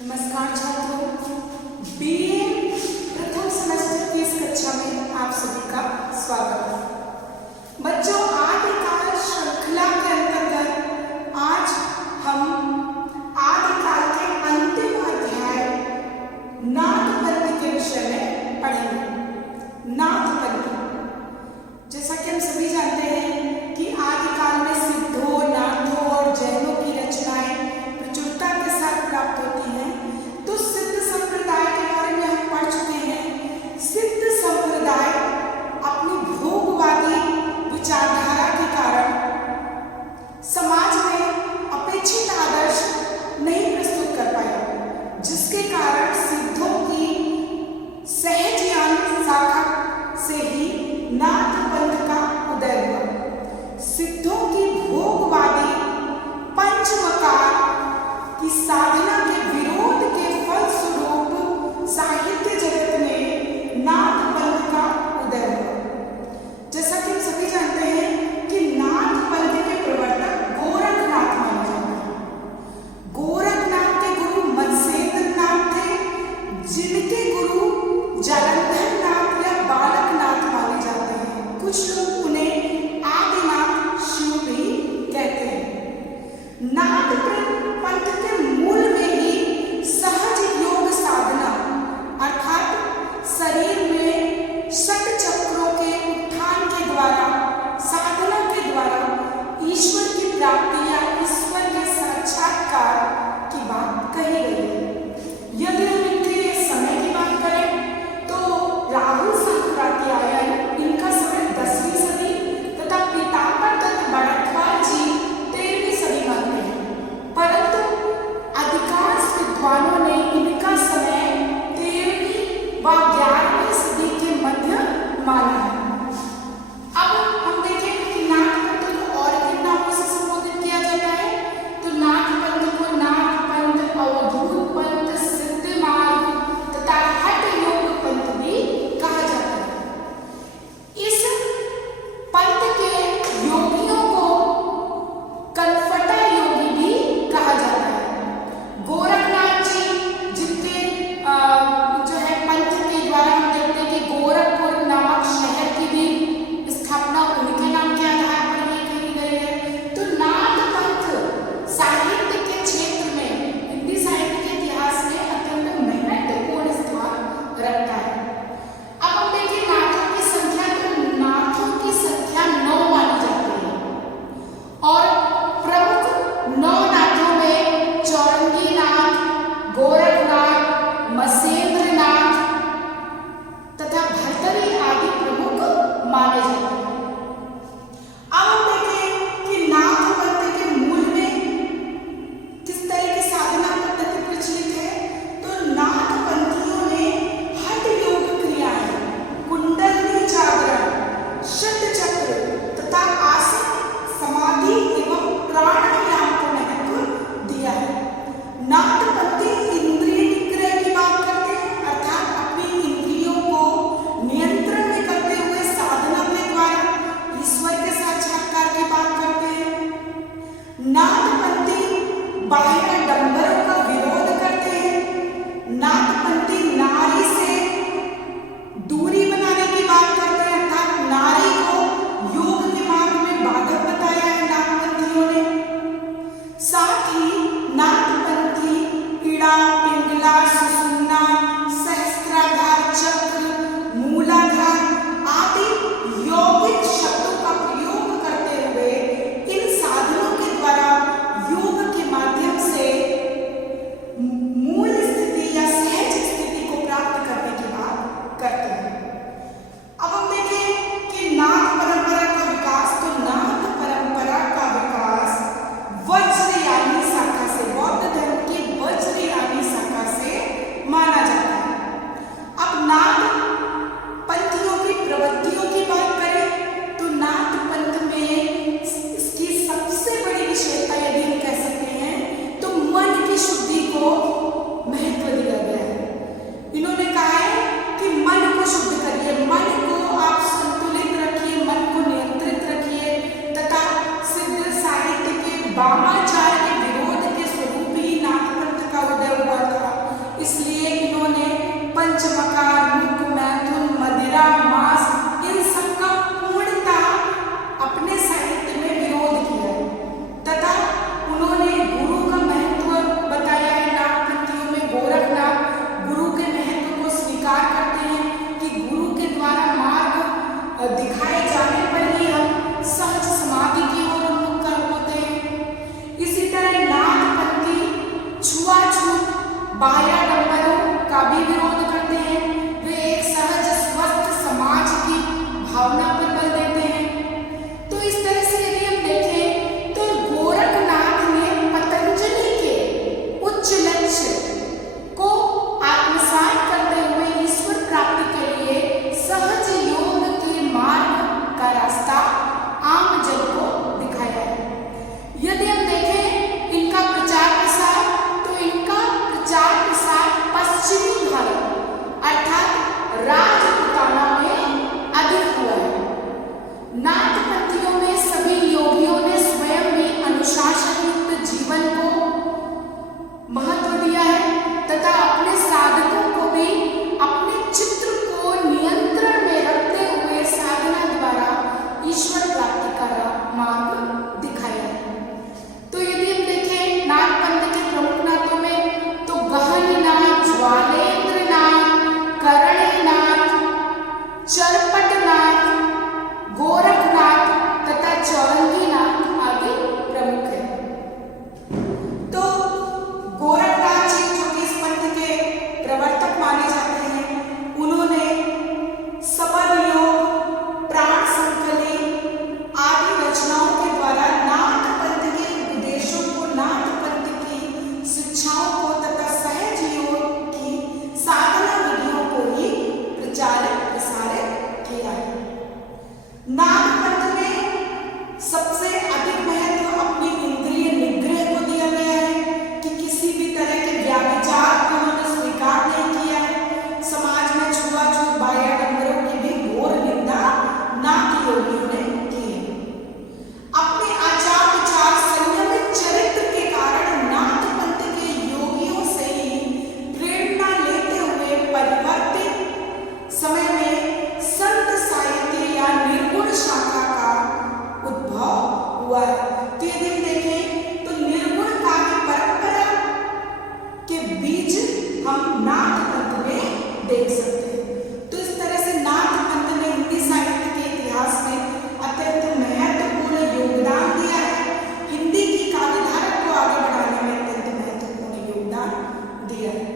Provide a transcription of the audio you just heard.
नमस्कार छात्रों, बीए प्रथम सेमेस्टर की इस कक्षा में आप सभी का स्वागत है। बच्चों, आदिकाल श्रृंखला के अंतर्गत आज हम आदिकाल के अंतिम अध्याय नाथपंथ के विषय में पढ़ेंगे। नाथपंथ, जैसा कि हम सभी जानते हैं कि आदिकाल में सिद्धों, नाथों और जैनों की रचनाएं प्रचुरता के साथ प्राप्त होती हैं। तो सिद्ध संप्रदाय के बारे में हम पढ़ चुके हैं। सिद्ध संप्रदाय अपनी भोगवादी विचारधारा के कारण समाज में अपेक्षित आदर्श नहीं प्रस्तुत कर पाया, जिसके कारण सिद्धों की सहज ज्ञान शाखा से ही नाथपंथ का उदय हुआ। सिद्धों की भोगवादी पंचमकार की साधना के विरोध के फलस्वरूप साहित्य जगत में नाथपंथ का उदय हुआ। जैसा कि हम सभी जानते हैं कि नाथपंथ के प्रवर्तक गोरखनाथ माने जाते हैं। गोरखनाथ के गुरु मत्स्येंद्रनाथ थे, जिनके गुरु जालंधर नाथ या बालकनाथ माने जाते हैं। कुछ लोग उन्हें आदिनाथ शिव भी कहते हैं। नाथपंथ के मूल में चमकार, मुख, मैथुन, मदिरा, मांस, इन सबका पूर्णतः अपने साहित्य में विरोध किया है तथा उन्होंने गुरु का महत्व बताया है। नागपंथियों में गोरखनाथ गुरु के महत्व को स्वीकार करते हैं कि गुरु के द्वारा मार्ग दिखाए जाने पर ही हम सहज समाधि की ओर उन्मुख होते हैं। इसी तरह नागपंथी छुआछूत, बाह्याडंबरों का भी विरोध करते हैं। वे एक सहज स्वस्थ समाज की भावना पर बल देते हैं। तो इस तरह से यदि हम देखें तो गोरखनाथ ने पतंजलि के उच्च लक्ष्य को आत्मसात करते हुए ईश्वर प्राप्ति के लिए सहज योग के मार्ग का रास्ता आम जन को दिखाया है। यदि हम देखें इनका प्रचार प्रसार, तो इनका प्रचार प्रसार पश्चिमी भारत अर्थात राजपुताना में अधिक हुआ है। नाथपंथियों में सभी योगियों ने स्वयं भी अनुशासन युक्त जीवन को महत्व दिया है तथा अपने साधकों को भी अपने चित्र को नियंत्रण में रखते हुए साधना द्वारा ईश्वर प्राप्ति का मार्ग दिखाया है। तो यदि हम देखें नागपंथ के प्रमुख नाथों में तो गहनीनाथ, ज्वालेंद्रनाथ, करणीनाथ, चरपटनाथ, गोरखनाथ तथा चौरंगीनाथ आदि प्रमुख हैं। तो गोरखनाथ जी जो कि इस पंथ के प्रवर्तक माने जाते हैं, उन्होंने सबद योग, प्राण संकली आदि रचनाओं के द्वारा नाथपंथ के उपदेशों को, नाथपंथ की शिक्षाओं को तथा सहज योग की साधना विधियों को ही प्रचारित प्रसारित किया है। नागपंथ में सबसे अधिक महत्व अपनी इंद्रिय निग्रह को दिया गया है कि किसी भी तरह के व्याभिचार को उन्होंने स्वीकार नहीं किया है। समाज में छुआछूत, बाह्याडंबरों की भी घोर निंदा नाथ योगियों ने की है। अपने आचार विचार, संयमित चरित्र के कारण नाथपंथ के योगियों से ही प्रेरणा लेते हुए परिवर्तित समय में संत साहित्य या निर्गुण शाखा का उद्भव हुआ है। तो यदि हम देखें तो निर्गुण काव्य परंपरा के बीज हम नाथपंथ में देख सकते हैं। तो इस तरह से नाथपंथ ने हिंदी साहित्य के इतिहास में अत्यंत महत्वपूर्ण योगदान दिया है। हिंदी की काव्यधारा को आगे बढ़ाने में अत्यंत महत्वपूर्ण योगदान दिया है।